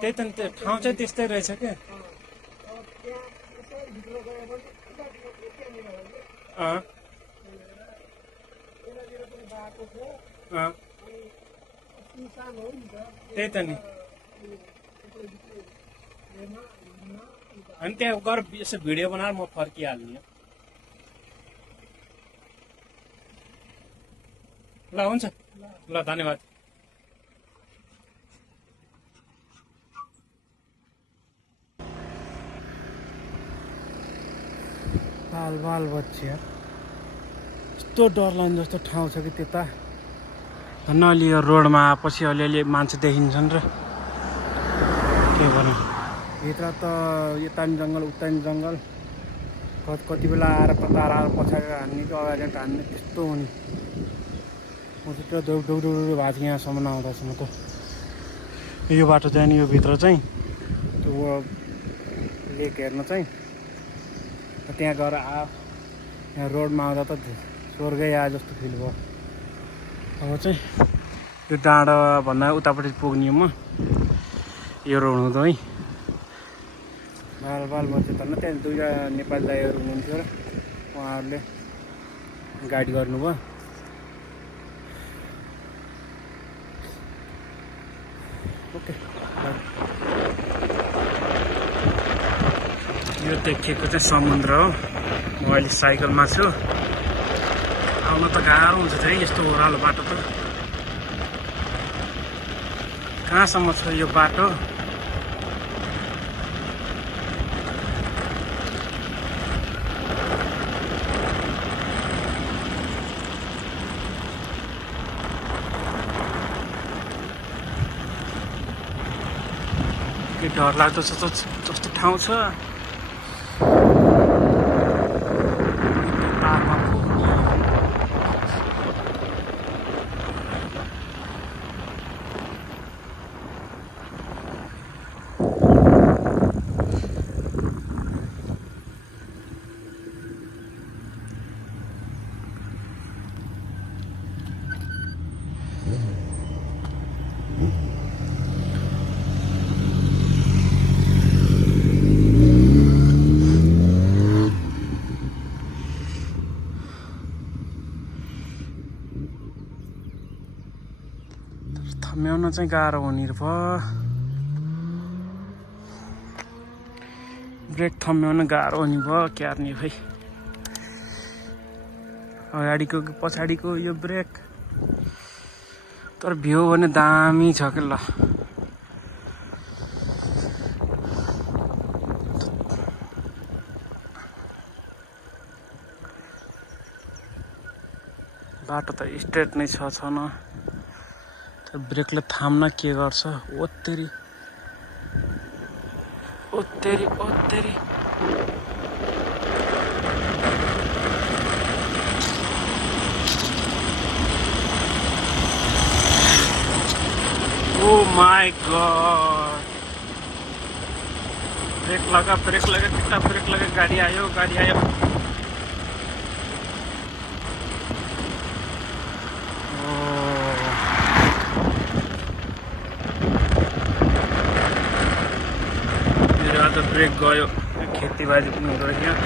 त्यही त त्यो ठाउँ चाहिँ त्यस्तै रहेछ क्या त्यही त नि अनि त्यहाँ गएर यसो भिडियो बनाएर म फर्किहाल्ने ल हुन्छ ल धन्यवाद बाल बच्चे यस्तो डर लाग्ने जस्तो ठाउँ छ कि त्यता धन्न अलि यो रोडमा आएपछि अलिअलि मान्छे देखिन्छन् र के भनौँ भित्र त यता नि जङ्गल उता नि जङ्गल कति बेला आएर पताएर आएर पछाडि हान्ने कि अगाडि हान्ने त्यस्तो हो नि म त त्यो दौड भएको थियो यहाँसम्म आउँदैछु म त यो बाटो चाहिँ नि यो भित्र चाहिँ त्यो लेक हेर्न चाहिँ त्यहाँ गएर यहाँ रोडमा आउँदा त स्वर्गै आए जस्तो फिल भयो अब चाहिँ यो डाँडा भन्दा उतापट्टि पुग्ने म यो रोड हुँदो है बाल बच्चे त त्यहाँ दुईवटा नेपाली दाइहरू हुनुहुन्थ्यो र उहाँहरूले गाइड गर्नुभयो ओके यो देखिएको चाहिँ समुद्र हो म अहिले साइकलमा छु आउन त गाह्रो हुन्छ है यस्तो ओह्रालो बाटो त कहाँसम्म छ यो बाटो के डर लाग्दो जस्तो ठाउँ छ थम्याउन चाहिँ गाह्रो हुने भयो ब्रेक थम्याउन गाह्रो हुने भयो क्यार्ने भाइ अगाडिको पछाडिको यो ब्रेक तर भ्यू भने दामी छ के ल बाटो त स्ट्रेट नै छ न ब्रेकले थाम्न के गर्छ ओत्तेरी ओ माय गॉड ब्रेक लगा कितना ब्रेक लगा गाडी आयो ब्रेक गयो खेतीबाजी पनि हुँदो रहेछ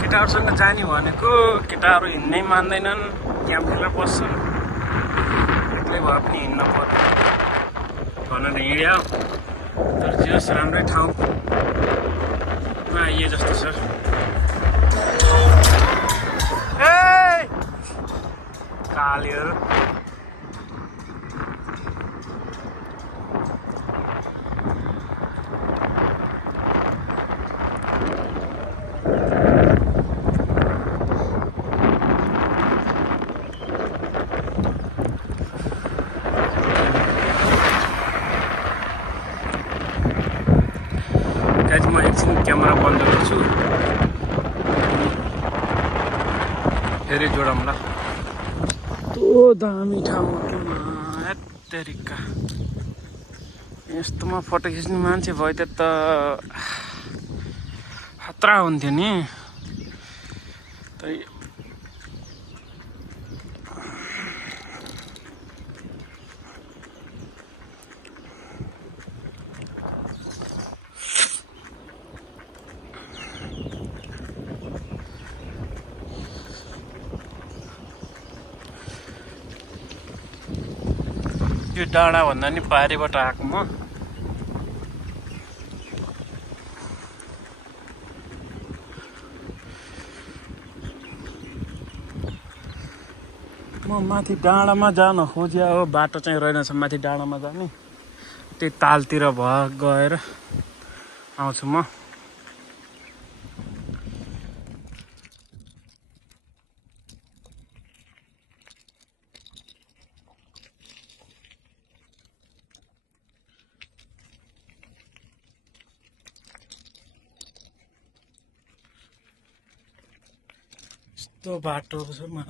केटाहरूसँग जाने भनेको केटाहरू हिँड्नै मान्दैनन् क्याम्प खेलेर बस्छन् एक्लै भए पनि हिँड्न पर्छ भनेर हिँड्यो तर जे होस् राम्रै ठाउँ आइए जस्तो छ कालीहरू म एकछिन क्यामेरा बन्द गर्छु फेरि जोडौँला त्यो दामी ठाउँ तरिका यस्तोमा फोटो खिच्ने मान्छे भयो त खतरा हुन्थ्यो नि। यो डाँडा भन्दा नि पारिबाट आएको म माथि डाँडामा जान खोजे हो, बाटो चाहिँ रहेनछ माथि डाँडामा जाने। त्यही तालतिर गएर आउँछु म। यस्तो बाटो छ म।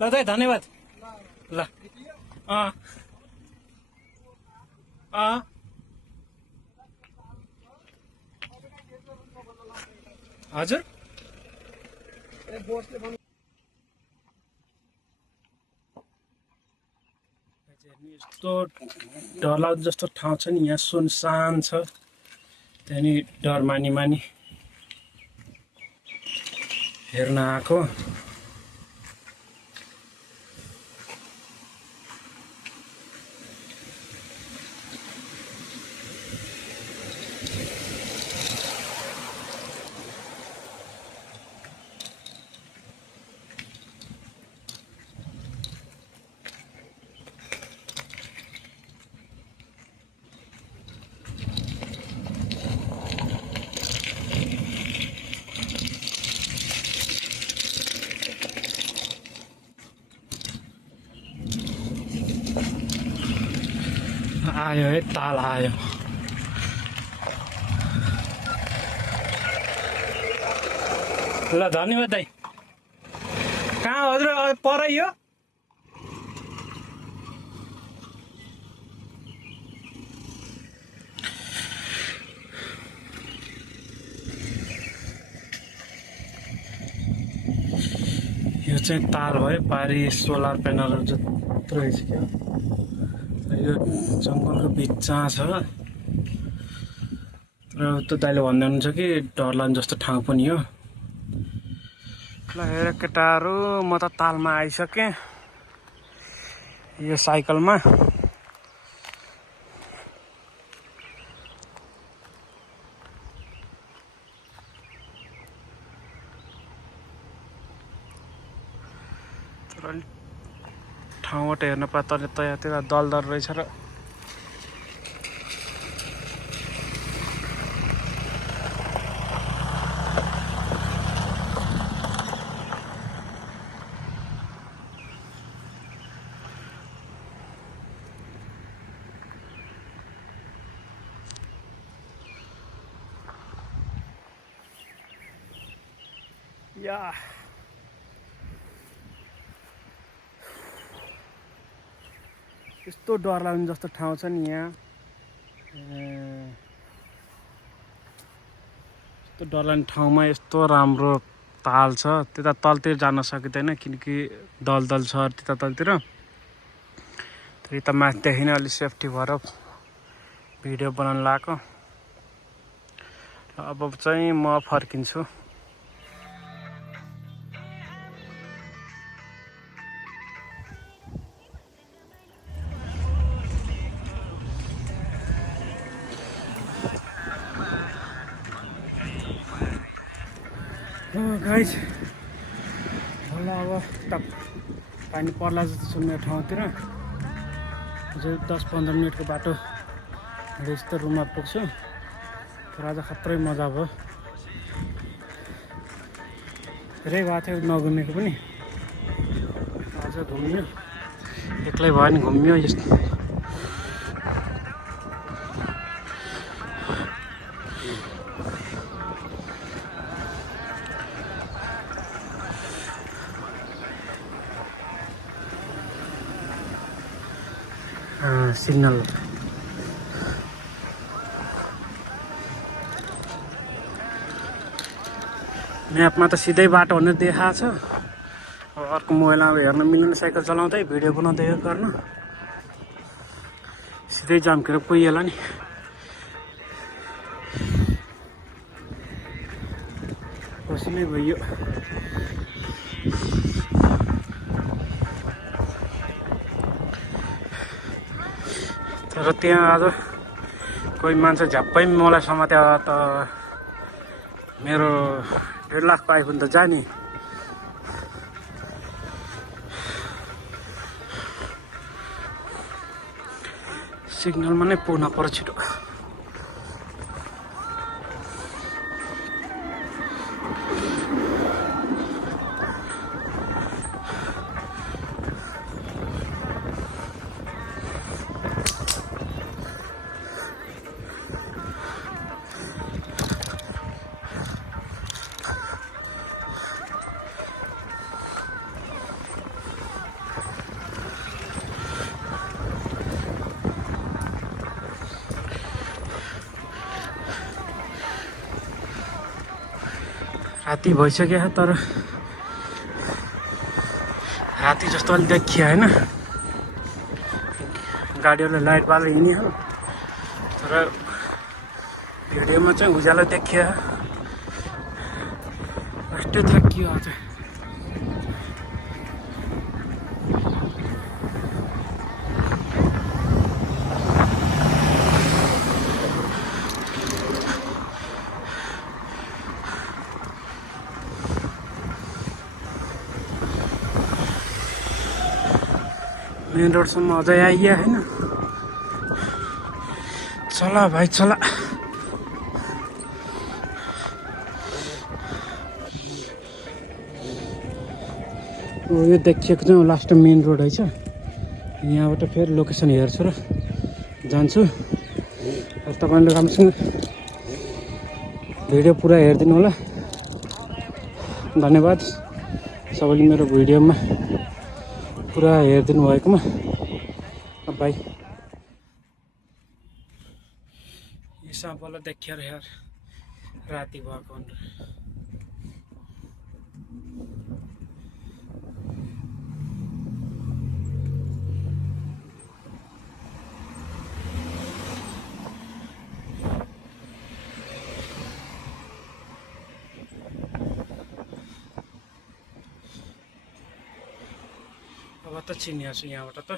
ल दाइ धन्यवाद। ल हजुर यस्तो डरलाग्दो जस्तो ठाउँ छ नि यहाँ, सुनसान छ। त्यहाँदेखि डर मानी हेर्न आएको। आयो है, ताल आयो। ल धन्यवाद दाइ। कहाँ हजुर पर यो? यो चाहिँ ताल भयो, पारि सोलर प्यानलहरू जत्रो रहेछ क्या। यो जङ्गलको बिचमा छ। र त्यो दाइले भन्दै हुनुहुन्छ कि डरलाग्दो जस्तो ठाउँ पनि हो। ल हेर केटाहरू, म त तालमा आइसकेँ यो साइकलमा। तर अलिक ठाउँबाट हेर्न पाए तर त्यता दलदल रहेछ र या यस्तो डरलाग्ने जस्तो ठाउँ छ नि यहाँ। यस्तो डरलाग्ने ठाउँमा यस्तो राम्रो ताल छ। त्यता तलतिर जान सकिँदैन किनकि दलदल छ त्यता तलतिर। तर यता माथिदेखि नै अलिक सेफ्टी भएर भिडियो बनाउन लगाएको। अब चाहिँ म फर्किन्छु। गाइस होला अब त पानी पर्ला जस्तो छ मेरो ठाउँतिर अझै 10-15 मिनटको बाटो हिँडेपछि त रुममा पुग्छु तर आज खत्रै मजा भयो धेरै भएको थियो नघुमेको पनि आज घुम्यो एक्लै भयो नि घुम्यो यस्तो सिग्नल म्यापमा त सिधै बाटो हुने देखाएको छ अब अर्को मोबाइलमा हेर्न मिल्दैन साइकल चलाउँदै भिडियो बनाउँदै गर्न सिधै जामखेर पुगिएला नि पसिनै भयो तर त्यहाँ आज कोही मान्छे झ्याप्पै मलाई समात्यो त मेरो 1.5 लाखको आइफोन त जाने सिग्नलमा नै पुग्न पर्छ छिटो राति भइसक्यो तर राति जस्तो अलि देखियो होइन गाडीहरूले लाइट बालेर हिँडिहाल्यो तर भिडियोमा चाहिँ उज्यालो देखियो कस्तो थाकियो आज मेन रोडसम्म अझै आइया होइन चला भाइ चला यो देखिएको चाहिँ लास्ट मेन रोड है यहाँबाट फेरि लोकेसन हेर्छु र जान्छु तपाईँले राम्रोसँग भिडियो पुरा हेरिदिनु होला धन्यवाद सबैले मेरो भिडियोमा पुरा हेरिदिनु भएकोमा बाई यो सबैलाई देखिएर यार राति भएको अब त चिनिएको छु यहाँबाट त